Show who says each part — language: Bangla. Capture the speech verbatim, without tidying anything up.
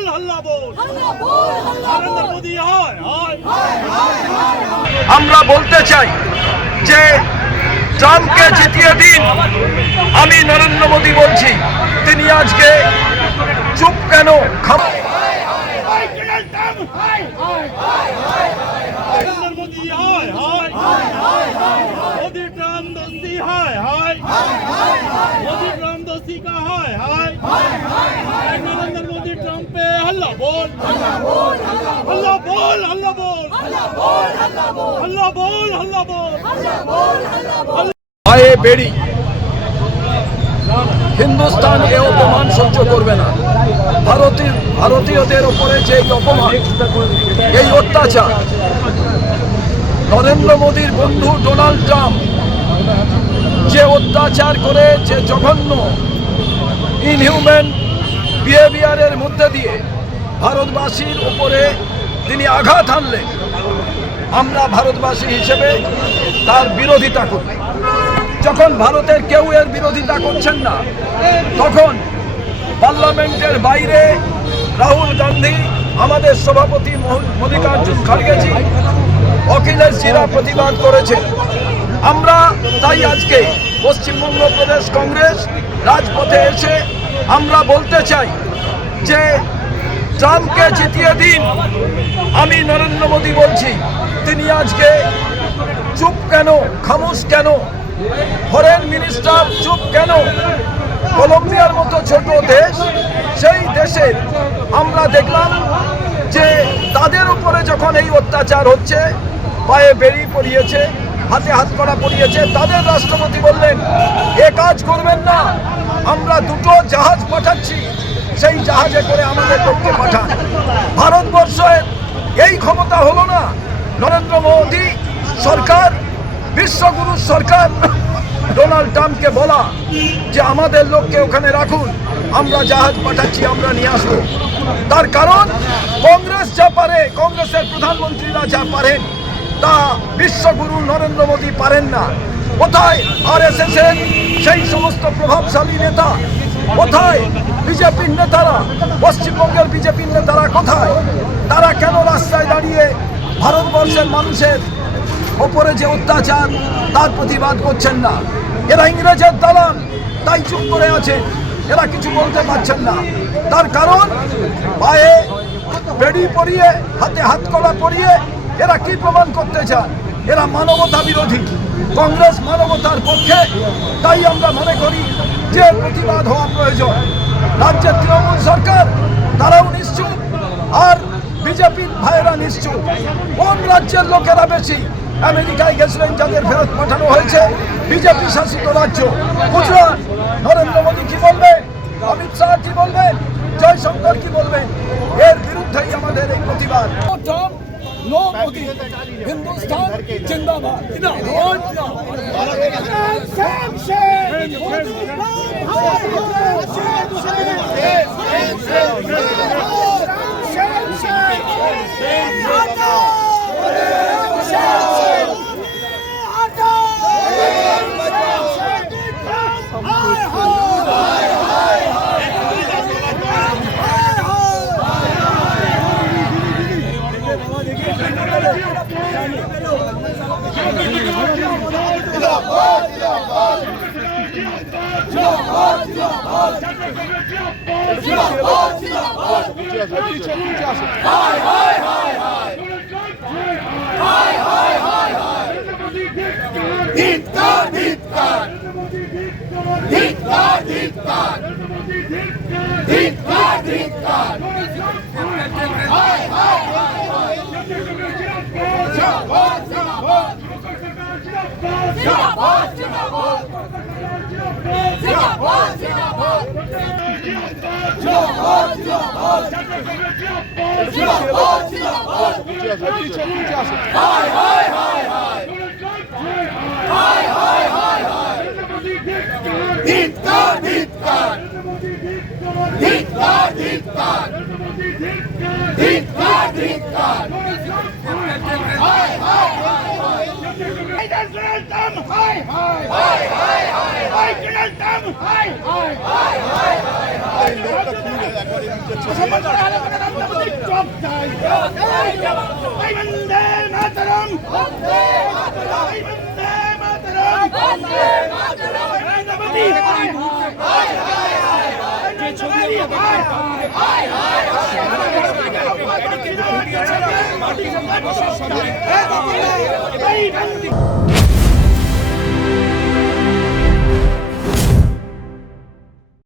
Speaker 1: बोल हल्ला बोल नरेंद्र मोदी हाय हाय
Speaker 2: আমরা বলতে চাই যে ট্রাম্পকে জিতিয়ে দিন। আমি নরেন্দ্র মোদি বলছি, তিনি আজকে চুপ কেন?
Speaker 1: नरेंद्र मोदी हाय हाय मोदी ट्रम्प दोस्ती हाय हाय मोदी ट्रम्प दोस्ती का हाय हाय नरेंद्र मोदी ट्रम्प पे हल्ला बोल हल्ला बोल हल्ला बोल हल्ला बोल हल्ला बोल
Speaker 2: পায়ে বেড়ি হিন্দুস্তান এ অপমান সহ্য করবে না। ভারতীয় ভারতীয়দের উপরে যে অপমান, এই অত্যাচার, নরেন্দ্র মোদীর বন্ধু ডোনাল্ড ট্রাম্প যে অত্যাচার করে, যে জঘন্য ইনহিউম্যান বিহেভিয়ারের মধ্যে দিয়ে ভারতবাসীর উপরে তিনি আঘাত হানলেন, আমরা ভারতবাসী হিসেবে তার বিরোধিতা করি। যখন ভারতের কেউ এর বিরোধিতা করছেন না, তখন পার্লামেন্টের বাইরে রাহুল গান্ধী, আমাদের সভাপতি মল্লিকার্জুন খাড়গেজি, অখিলেশজিরা প্রতিবাদ করেছে। আমরা তাই আজকে পশ্চিমবঙ্গ প্রদেশ কংগ্রেস রাজপথে এসে আমরা বলতে চাই যে ট্রাম্পকে জিতিয়ে দিন। আমি নরেন্দ্র মোদি বলছি, তিনি আজকে চুপ কেন, খামোশ কেন? ফরেন মিনিস্টার চুপ কেন? কলম্বিয়ার মতো ছোট দেশ, সেই দেশে আমরা দেখলাম যে তাদের উপরে যখন এই অত্যাচার হচ্ছে, পায়ে বেড়ি পরিয়েছে, হাতে হাত কড়া পরিয়েছে, তাদের রাষ্ট্রপতি বললেন এ কাজ করবেন না, আমরা দুটো জাহাজ পাঠাচ্ছি, সেই জাহাজে করে আমাদের লোককে পাঠান। ভারতবর্ষের এই ক্ষমতা হলো না। নরেন্দ্র মোদী সরকার, বিশ্বগুরু সরকার ডোনাল্ড ট্রাম্পকে বলা যে আমাদের লোককে ওখানে রাখুন, আমরা জাহাজ পাঠাচ্ছি, আমরা নিয়ে আসবো। তার কারণ কংগ্রেস যা পারে, কংগ্রেসের প্রধানমন্ত্রীরা যা পারেন, তা বিশ্বগুরু নরেন্দ্র মোদী পারেন না। কোথায় আর এস এস এর সেই সমস্ত প্রভাবশালী নেতা? কোথায় বিজেপির নেতারা? পশ্চিমবঙ্গের বিজেপির নেতারা কোথায়? তারা কেন রাস্তায় দাঁড়িয়ে ভারতবর্ষের মানুষের ওপরে যে অত্যাচার, তার প্রতিবাদ করছেন না? এরা ইংরেজের দালাল, তাই চুপ করে আছে, এরা কিছু বলতে পারছেন না। তার কারণ পায়ে বেড়ি পরিয়ে, হাতে হাত কড়া পরিয়ে এরা কি প্রমাণ করতে চান? এরা মানবতা বিরোধী। কংগ্রেস মানবতার পক্ষে, তাই আমরা মনে করি যে প্রতিবাদ হওয়া প্রয়োজন। রাজ্যের তৃণমূল সরকার তারাও নিশ্চুপ, আর বিজেপির ভাইয়েরা নিশ্চুপ। কোন রাজ্যের লোকেরা বেশি? আমেরিকায় গেছিলেন যাদের ফেরত পাঠানো হয়েছে, বিজেপি শাসিত রাজ্য গুজরাট। নরেন্দ্র মোদী কি বলবেন? অমিত শাহ কি বলবেন? জয়শঙ্কর কি বলবেন? এর বিরুদ্ধেই আমাদের এই প্রতিবাদ। নো মোদি, হিন্দুস্তান জিন্দাবাদ।
Speaker 1: Hi, hi, hi, hi. Donald Trump হাই চপ চাই বন্দে মাতরম বন্দে মাতরম বন্দে মাতরম বন্দে মাতরম নরেন্দ্র মোদি হাই হাই হাই নরেন্দ্র মোদি হাই হাই হাই হাই